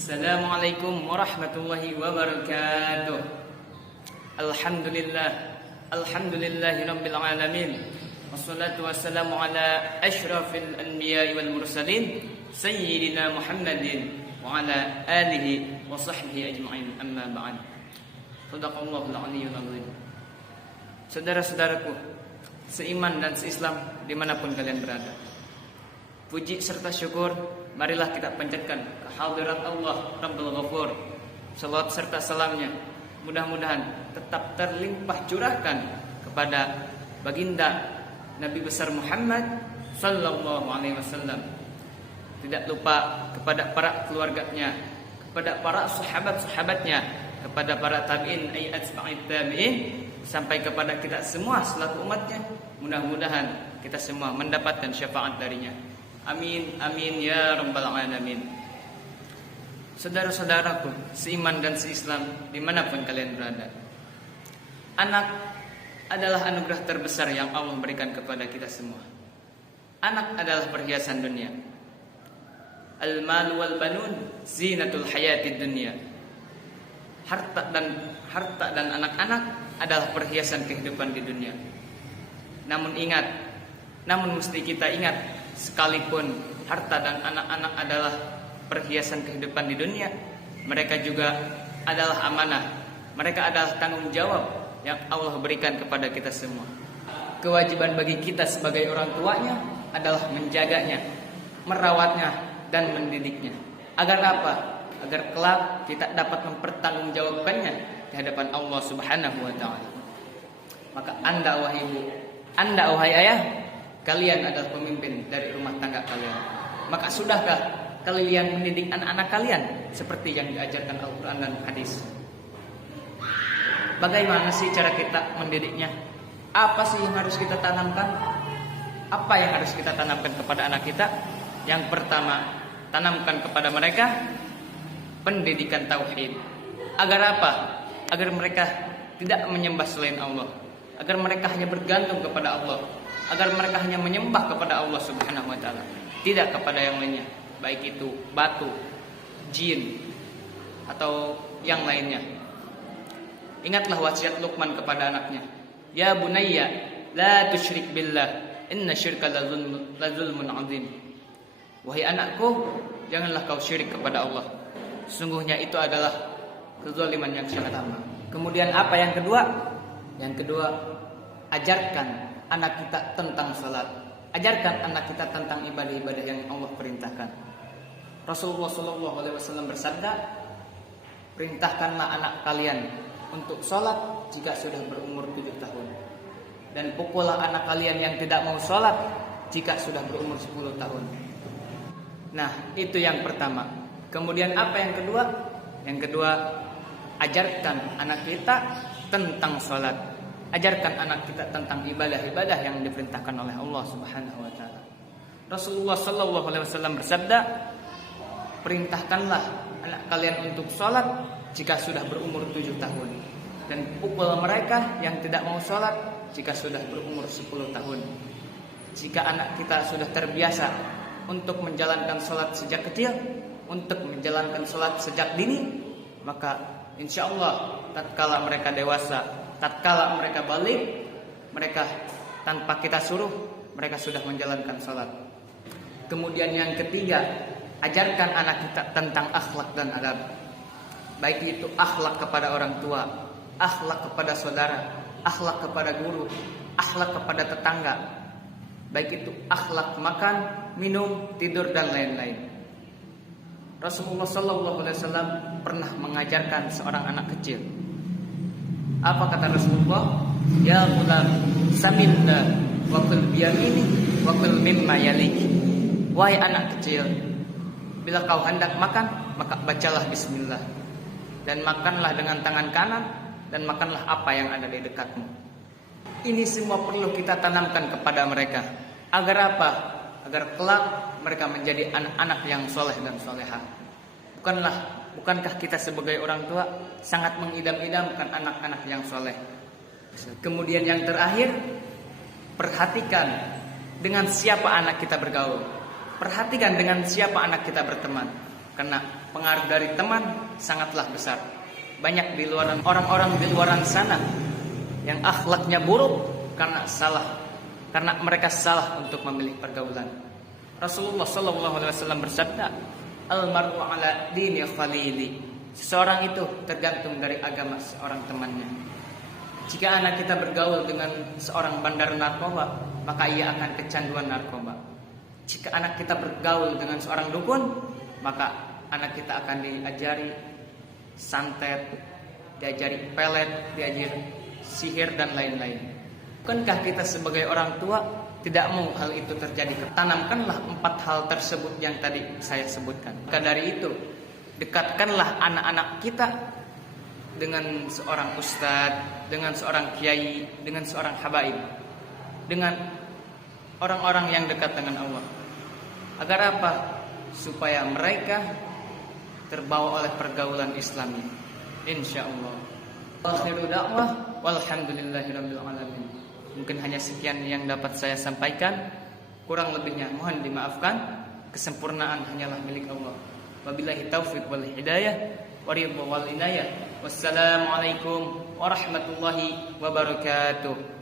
Assalamualaikum warahmatullahi wabarakatuh. Alhamdulillahi rabbil alamin. Wassalatu wassalamu ala asyrafil anbiya'i wal mursalin sayyidina Muhammadin wa ala alihi wa sahbihi ajma'in, amma ba'd. Shadaqallahul aliyyul azim. Saudara-saudaraku seiman dan seislam dimanapun kalian berada, puji serta syukur marilah kita panjatkan kehadirat Allah Rabbul Ghafur. Salawat serta salamnya mudah-mudahan tetap terlimpah curahkan kepada baginda Nabi besar Muhammad sallallahu alaihi wasallam. Tidak lupa kepada para keluarganya, kepada para sahabat-sahabatnya, kepada para tabi'in ay atba'it tabi'in, sampai kepada kita semua selaku umatnya. Mudah-mudahan kita semua mendapatkan syafaat darinya. Amin, amin ya rabbal alamin. Saudara-saudaraku seiman dan seislam dimanapun kalian berada, anak adalah anugerah terbesar yang Allah berikan kepada kita semua. Anak adalah perhiasan dunia. Al-mal wal banun zinatul hayatid dunia. Harta dan anak-anak adalah perhiasan kehidupan di dunia. Namun mesti kita ingat, sekalipun harta dan anak-anak adalah perhiasan kehidupan di dunia, mereka juga adalah amanah. Mereka adalah tanggung jawab yang Allah berikan kepada kita semua. Kewajiban bagi kita sebagai orang tuanya adalah menjaganya, merawatnya, dan mendidiknya. Agar apa? Agar kelak kita dapat mempertanggungjawabkannya di hadapan Allah Subhanahu wa taala. Maka Anda wahai ibu, Anda wahai ayah, kalian adalah pemimpin dari rumah tangga kalian. Maka sudahkah kalian mendidik anak-anak kalian seperti yang diajarkan Al-Quran dan hadis? Bagaimana sih cara kita mendidiknya? Apa sih yang harus kita tanamkan? Apa yang harus kita tanamkan kepada anak kita? Yang pertama, tanamkan kepada mereka pendidikan tauhid. Agar apa? Agar mereka tidak menyembah selain Allah, agar mereka hanya bergantung kepada Allah, agar mereka hanya menyembah kepada Allah Subhanahu wa taala, tidak kepada yang lainnya, baik itu batu, jin, atau yang lainnya. Ingatlah wasiat Luqman kepada anaknya, ya bunayya la tusyrik billah inna syirka la zulmun azim. Wahai anakku, janganlah kau syirik kepada Allah, sungguhnya itu adalah kezaliman yang sangat amat. Kemudian apa yang kedua? Yang kedua, ajarkan anak kita tentang salat. Ajarkan anak kita tentang ibadah-ibadah yang Allah perintahkan. Rasulullah SAW bersabda, perintahkanlah anak kalian untuk salat jika sudah berumur 7 tahun, dan pukullah anak kalian yang tidak mau salat jika sudah berumur 10 tahun. Nah, itu yang pertama. Kemudian apa yang kedua? Yang kedua, ajarkan anak kita tentang salat. Ajarkan anak kita tentang ibadah-ibadah yang diperintahkan oleh Allah Subhanahu wa taala. Rasulullah sallallahu alaihi wasallam bersabda, perintahkanlah anak kalian untuk salat jika sudah berumur 7 tahun, dan pukul mereka yang tidak mau salat jika sudah berumur 10 tahun. Jika anak kita sudah terbiasa untuk menjalankan salat sejak kecil, untuk menjalankan salat sejak dini, maka insyaallah tatkala mereka dewasa, tatkala mereka balik, mereka tanpa kita suruh, mereka sudah menjalankan salat. Kemudian yang ketiga, ajarkan anak kita tentang akhlak dan adab. Baik itu akhlak kepada orang tua, akhlak kepada saudara, akhlak kepada guru, akhlak kepada tetangga. Baik itu akhlak makan, minum, tidur, dan lain-lain. Rasulullah SAW pernah mengajarkan seorang anak kecil. Apa kata Rasulullah? Ya ghulam, samillah wa kul biyamini wa kul mimma yalik. Wahai anak kecil, bila kau hendak makan, maka bacalah bismillah, dan makanlah dengan tangan kanan, dan makanlah apa yang ada di dekatmu. Ini semua perlu kita tanamkan kepada mereka. Agar apa? Agar kelak mereka menjadi anak-anak yang soleh dan soleha. Bukankah kita sebagai orang tua sangat mengidam-idamkan anak-anak yang soleh? Kemudian yang terakhir, perhatikan dengan siapa anak kita bergaul. Perhatikan dengan siapa anak kita berteman. Karena pengaruh dari teman sangatlah besar. Banyak di luar orang-orang di luaran sana yang akhlaknya buruk karena mereka salah untuk memilih pergaulan. Rasulullah SAW bersabda, "Al-mar'u ala dini khalili." Seseorang itu tergantung dari agama seorang temannya. Jika anak kita bergaul dengan seorang bandar narkoba, maka ia akan kecanduan narkoba. Jika anak kita bergaul dengan seorang dukun, maka anak kita akan diajari santet, diajari pelet, diajari sihir dan lain-lain. Bukankah kita sebagai orang tua tidak mau hal itu terjadi? Tanamkanlah 4 hal tersebut yang tadi saya sebutkan. Maka dari itu, dekatkanlah anak-anak kita dengan seorang ustadz, dengan seorang kiai, dengan seorang habaib, dengan orang-orang yang dekat dengan Allah. Agar apa? Supaya mereka terbawa oleh pergaulan Islami. Insyaallah. Akhiru da'wah walhamdulillahirabbil alamin. Mungkin hanya sekian yang dapat saya sampaikan. Kurang lebihnya mohon dimaafkan. Kesempurnaan hanyalah milik Allah. Wabillahi taufiq wal hidayah wa ridha wal inayah. Wassalamualaikum warahmatullahi wabarakatuh.